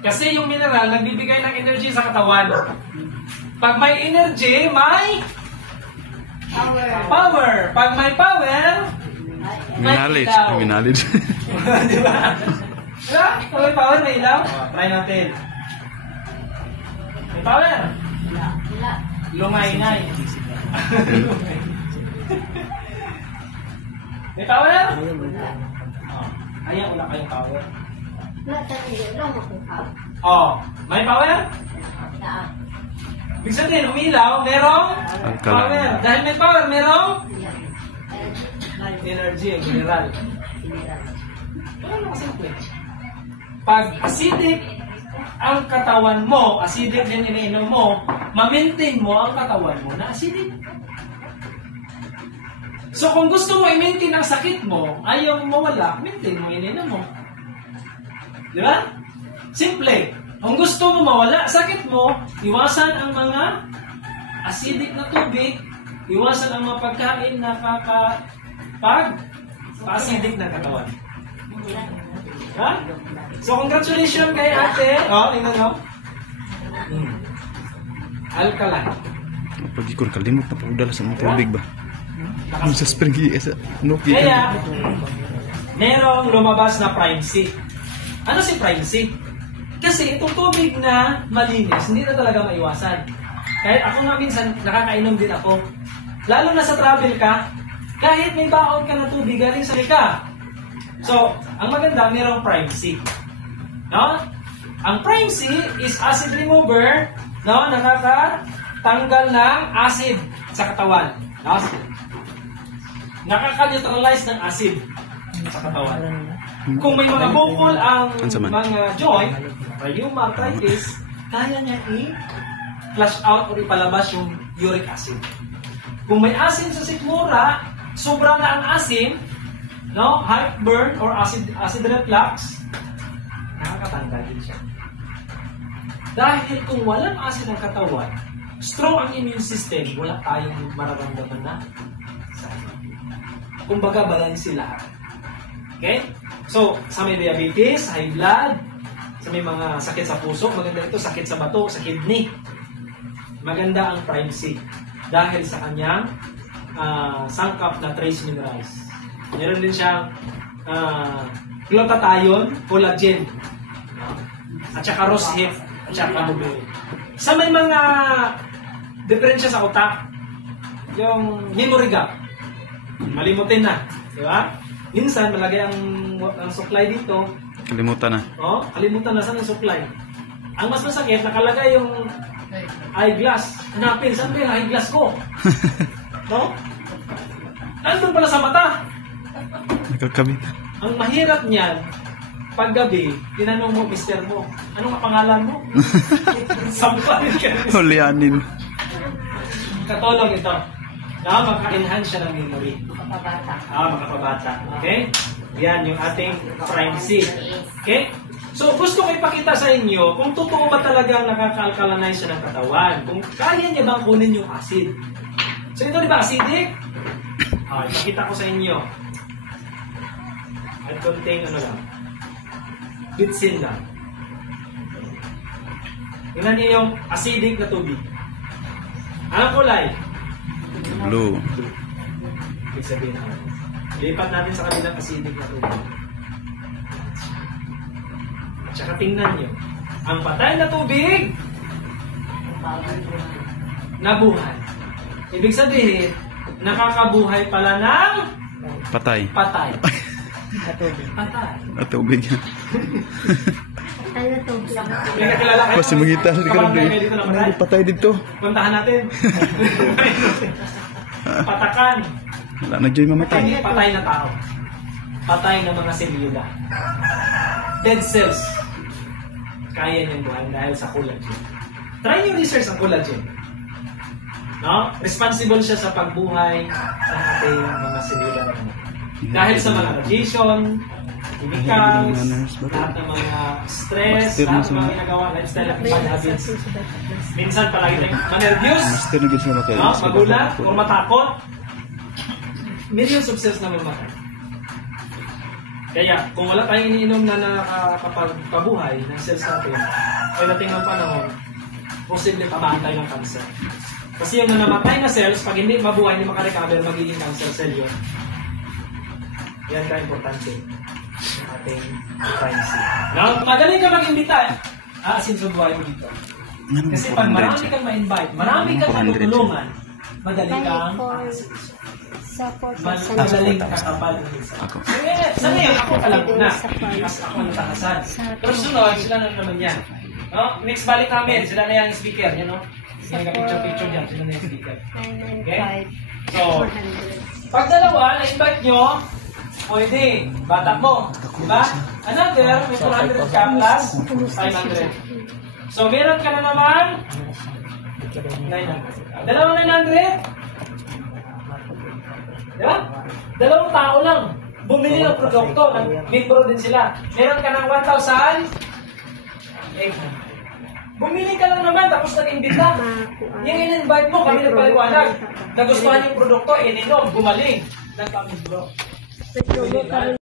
Kasi yung mineral nagbibigay ng energy sa katawan. Pag may energy, may power. Pag may power, may Knowledge. ilaw. Knowledge. Di ba? Diba? Pag may power, may ilaw. Try natin. May power. Lumay-ngay. May power? Ayan, wala kayong power. Oh, may power? Ibig sabihin, umilaw, merong power. Dahil may power, merong energy, mineral. Ano kasimple? Pag acidic ang katawan mo, acidic din iniinom mo, ma-maintain mo ang katawan mo na acidic. So kung gusto mo i-maintain ang sakit mo, ayaw mo mawala, maintain mo iniinom mo. Di ba? Simple. Kung gusto mo mawala sakit mo, iwasan ang mga acidic na tubig, iwasan ang mga pagkain na pa-acidic na katawan. Ha? So congratulations kay ate. Oh, tingnan mo. Alkaline. Pag ikon kalimot na pagdala sa mga tubig ba? Yung sa spring sa Nokia. Kaya, merong lumabas na prime C. Ano si prime C? Kasi itong tubig na malinis, hindi na talaga maiwasan. Kahit ako nga minsan, nakakainom din ako. Lalo na sa travel ka, kahit may baon ka na tubig galing sa lika. So, ang maganda, merong prime C. No? Ang prime C is acid remover, no? Nakakatanggal ng acid sa katawan. No? Nakaka-neutralize ng acid sa katawan. Kung may mga bukol ang mga joint, rheuma, arthritis, kaya niya i-flush out o ipalabas yung uric acid. Kung may asin sa sikmura, sobra na ang asin, no, heartburn or acid reflux, nakakatanggal din siya. Dahil kung walang asin ang katawan, strong ang immune system, wala tayong mararamdaman na sakit. Kumbaga, balance lahat. Okay? So, sa may diabetes, high blood, sa may mga sakit sa puso, maganda ito, sakit sa bato, sa kidney. Maganda ang prime C dahil sa kanyang sangkap na trace minerals. Meron din siyang glutathione, collagen, at saka rosehip, at saka mobile. Sa may mga diferensya sa utak, yung memory gap, malimutin na, di ba? Minsan, malagay ang supply dito. Kalimutan na. Oh, kalimutan na saan ang supply. Ang mas masakit, nakalagay yung eyeglass. Hanapin, saan ba yung eyeglass ko? No? Nandun pala sa mata. Nakakabit. Ang mahirap niyan, paggabi, tinanong mo, mister mo, anong pangalan mo? Sampanin ka. Hulianin. Katulong ito. Na maka-enhance siya ng memory. Makapabata. Okay? Yan yung ating prime C. Okay? So, gusto ko ipakita sa inyo kung totoo ba talagang nakaka-alkalinize siya ng katawan. Kung kaya niya bang kunin yung acid. So, ito di ba acidic? Ipakita ko sa inyo. At contain ano lang. Bitsin lang. Tingnan niyo yung acidic na tubig. Anong kulay? Blue. Ibig sabihin na. Lipat natin sa kabilang acidic na tubig. At saka tingnan nyo. Ang patay na tubig, nabuhay. Ibig sabihin, nakakabuhay pala ng Patay. patay. Patay. At tubig. May nakilala kayo? Kasi mangita sa Kapag dito. kayo dito na patay. Patay dito. Puntahan natin. Patakan. Wala na dyan mamatay. Patay na tao. Patay na mga selula. Dead cells. Kaya niyang buhay dahil sa collagen. Try nyo research ang collagen. No? Responsible siya sa pagbuhay ng ating mga selula. Dahil sa mga radiation, chemicals, lahat ng mga stress, lahat ng mga ginagawa, lifestyle at bad habits. Minsan palagi tayong manervyos, Master na gusto na kayo. magulat, o matakot. Millions of cells na mamatay. Kaya, kung wala tayong iniinom na nakakapagpabuhay ng cells natin, pagdating ng panahon, posible tamaan tayo ng cancer. Kasi yung namatay na cells, pag hindi mabuhay, hindi makarecover, magiging cancer cell yun. Yan ka-importante yung ating privacy. Now, magaling ka mag-imbita, asinsubuhay mo dito. Kasi pag marami kang ma-invite, marami kang natutulungan, madaling kang madaling kakapal ng isa. Sa ngayon, ako alam ko na. Mas ako natakasan. Pero sunod, sila na naman yan. No? Next balik namin, sila na yan yung speaker. Yan, no? Yung picture dyan, sila na yung speaker. Okay? So, pag dalawa, na-invite nyo, pwede. Bata mo. Diba? Another, may 400 ka plus 500. So, meron ka na naman 900. Dalawang 900? Diba? Dalawang tao lang. Bumili ng produkto. Membro din sila. Meron ka ng 1,800. Bumili ka lang naman, tapos nag-imbita. Yung in-invite mo, kami nagpaliwanag. Nagustuhan yung produkto, ininom, gumaling. Nagpamembro.